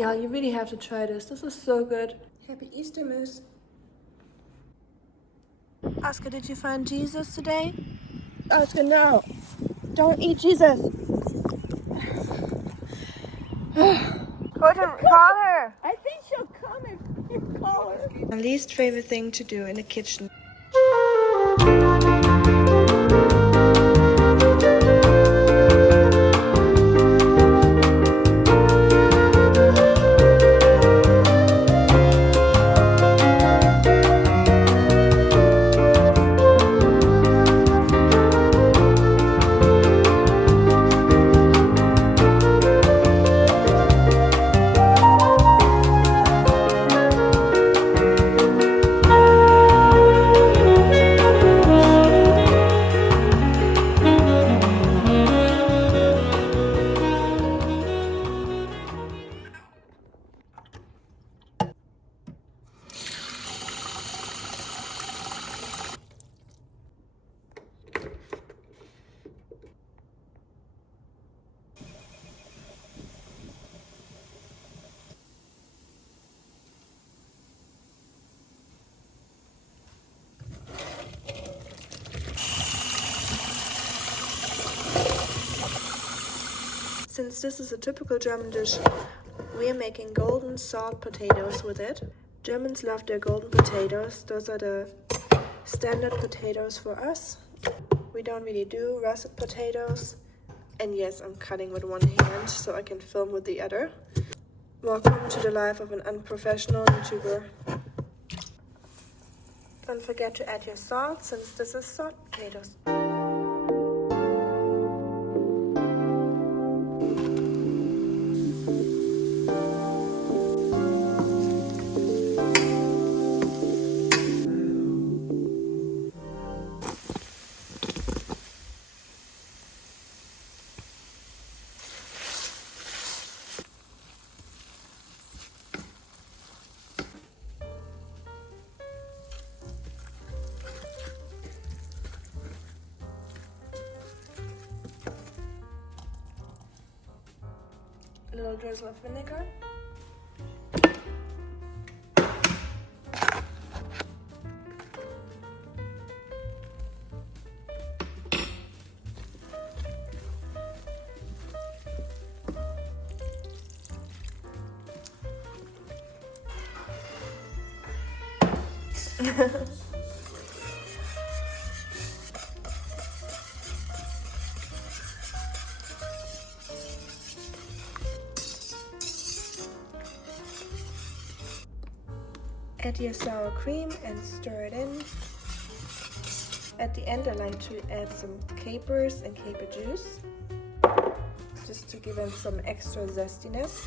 Yeah, you really have to try this. This is so good. Happy Easter, Moose. Oscar, did you find Jesus today? Oscar, no. Don't eat Jesus. Go to call her. I think she'll come if you call her. My least favorite thing to do in the kitchen. Since this is a typical German dish, we are making golden salt potatoes with it. Germans love their golden potatoes. Those are the standard potatoes for us. We don't really do russet potatoes. And yes, I'm cutting with one hand so I can film with the other. Welcome to the life of an unprofessional YouTuber. Don't forget to add your salt since this is salt potatoes. A little drizzle of vinegar. Add your sour cream and stir it in. At the end I like to add some capers and caper juice, just to give them some extra zestiness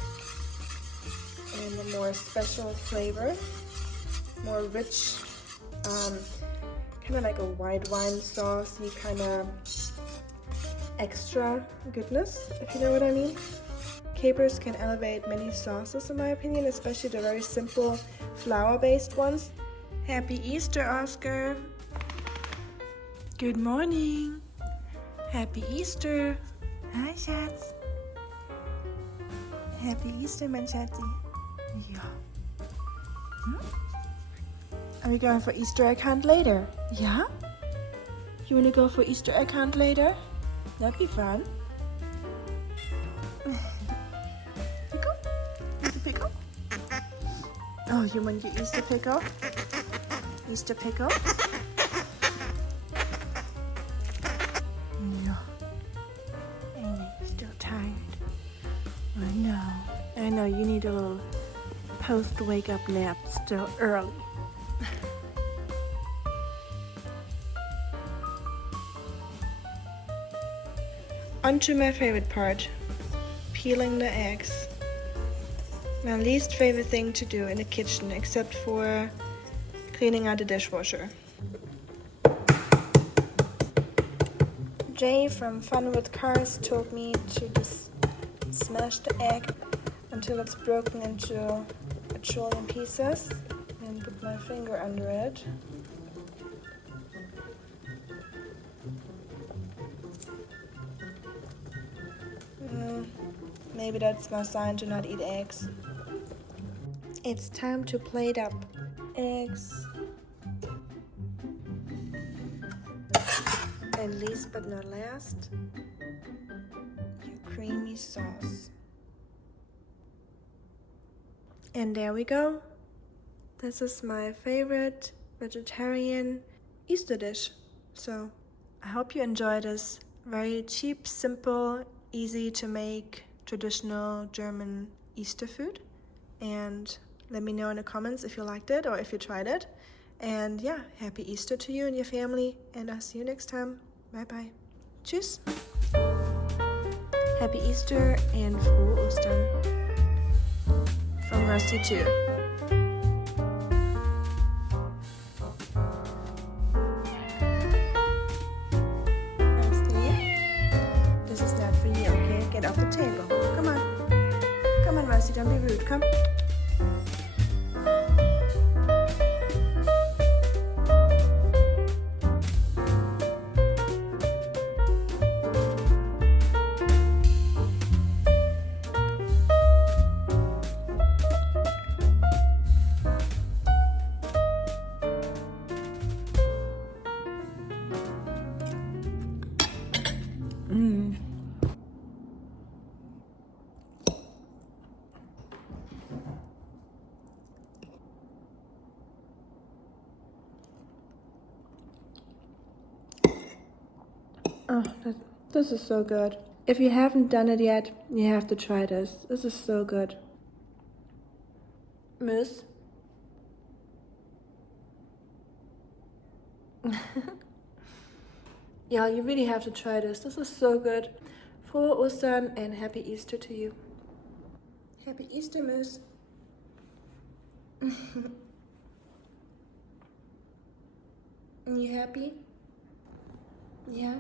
and a more special flavor, more rich, kind of like a white wine saucy kind of extra goodness, if you know what I mean. Capers can elevate many sauces in my opinion, especially the very simple flour-based ones. Happy Easter, Oscar. Good morning. Happy Easter. Hi, Schatz. Happy Easter, mein Schatzi. Ja. Are we going for Easter egg hunt later? Yeah? You want to go for Easter egg hunt later? That'd be fun. Pickle? Easter pickle? Oh, you want your Easter pickle? Easter pickle? No. Amy, still tired. I know, you need a little post-wake up nap, still early. On to my favorite part, peeling the eggs. My least favorite thing to do in the kitchen, except for cleaning out the dishwasher. Jay from Fun with Cars told me to just smash the egg until it's broken into a trillion pieces and put my finger under it. Maybe that's my sign to not eat eggs. It's time to plate up eggs. And last but not last, your creamy sauce. And there we go. This is my favorite vegetarian Easter dish. So I hope you enjoy this very cheap, simple, easy to make traditional German Easter food. And let me know in the comments if you liked it or if you tried it. And yeah, happy Easter to you and your family. And I'll see you next time. Bye bye. Tschüss. Happy Easter and frohe Ostern. From Rusty too. This is not for you, okay? Get off the table. Come on. Come on, Rusty, don't be rude. Come. Oh, this is so good. If you haven't done it yet, you have to try this. This is so good. Moose? Yeah, you really have to try this. This is so good. Frohe Ostern and happy Easter to you. Happy Easter, Moose. You happy? Yeah.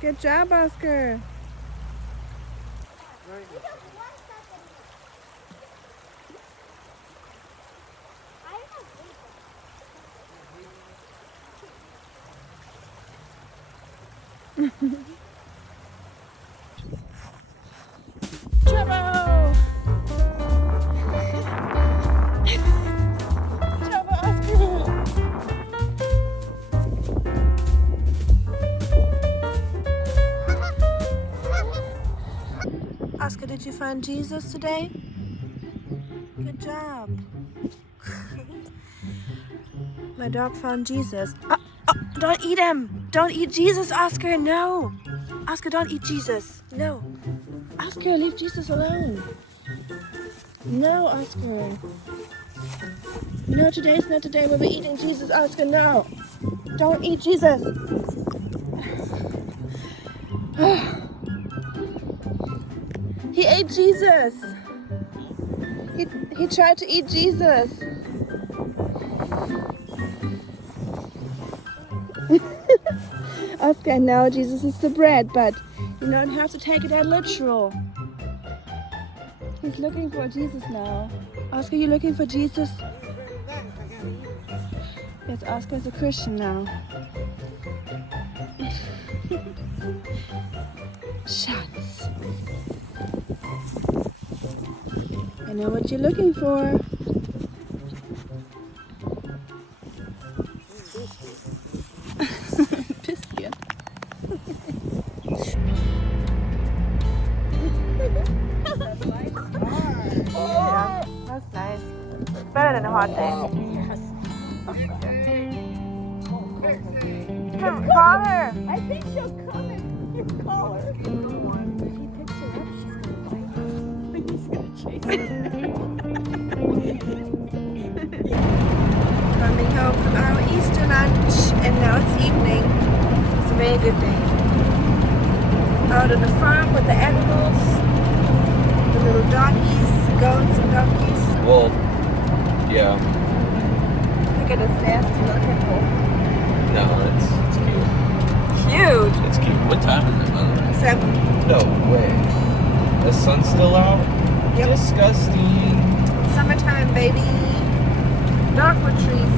Good job, Oscar. Trouble! Trouble, Oscar! Oscar, did you find Jesus today? Good job. My dog found Jesus. Oh, don't eat him! Don't eat Jesus, Oscar! No! Oscar, don't eat Jesus! No! Oscar, leave Jesus alone! No, Oscar! You know, today's not the day we'll be eating Jesus, Oscar! No! Don't eat Jesus! He ate Jesus! He tried to eat Jesus! Oscar, no, Jesus is the bread, but you don't have to take it as literal. He's looking for Jesus now. Oscar, you looking for Jesus? Yes, Oscar is a Christian now. Schatz. I know what you're looking for. Biscuit. Yeah, that's nice. Better than a hot day. Call her. I think she'll come if you call her. If he picks her up, she's gonna bite. And he's gonna chase her. Coming home from our Easter lunch, and now it's evening. It's a very good day. Out on the farm with the animals, the little doggies, goats and donkeys. Well, yeah. Look at this nasty little hippo. No, it's cute. Cute. It's cute. What time is it, by the way? 7. No way. The sun's still out? Yep. Disgusting. Summertime, baby. Dogwood trees.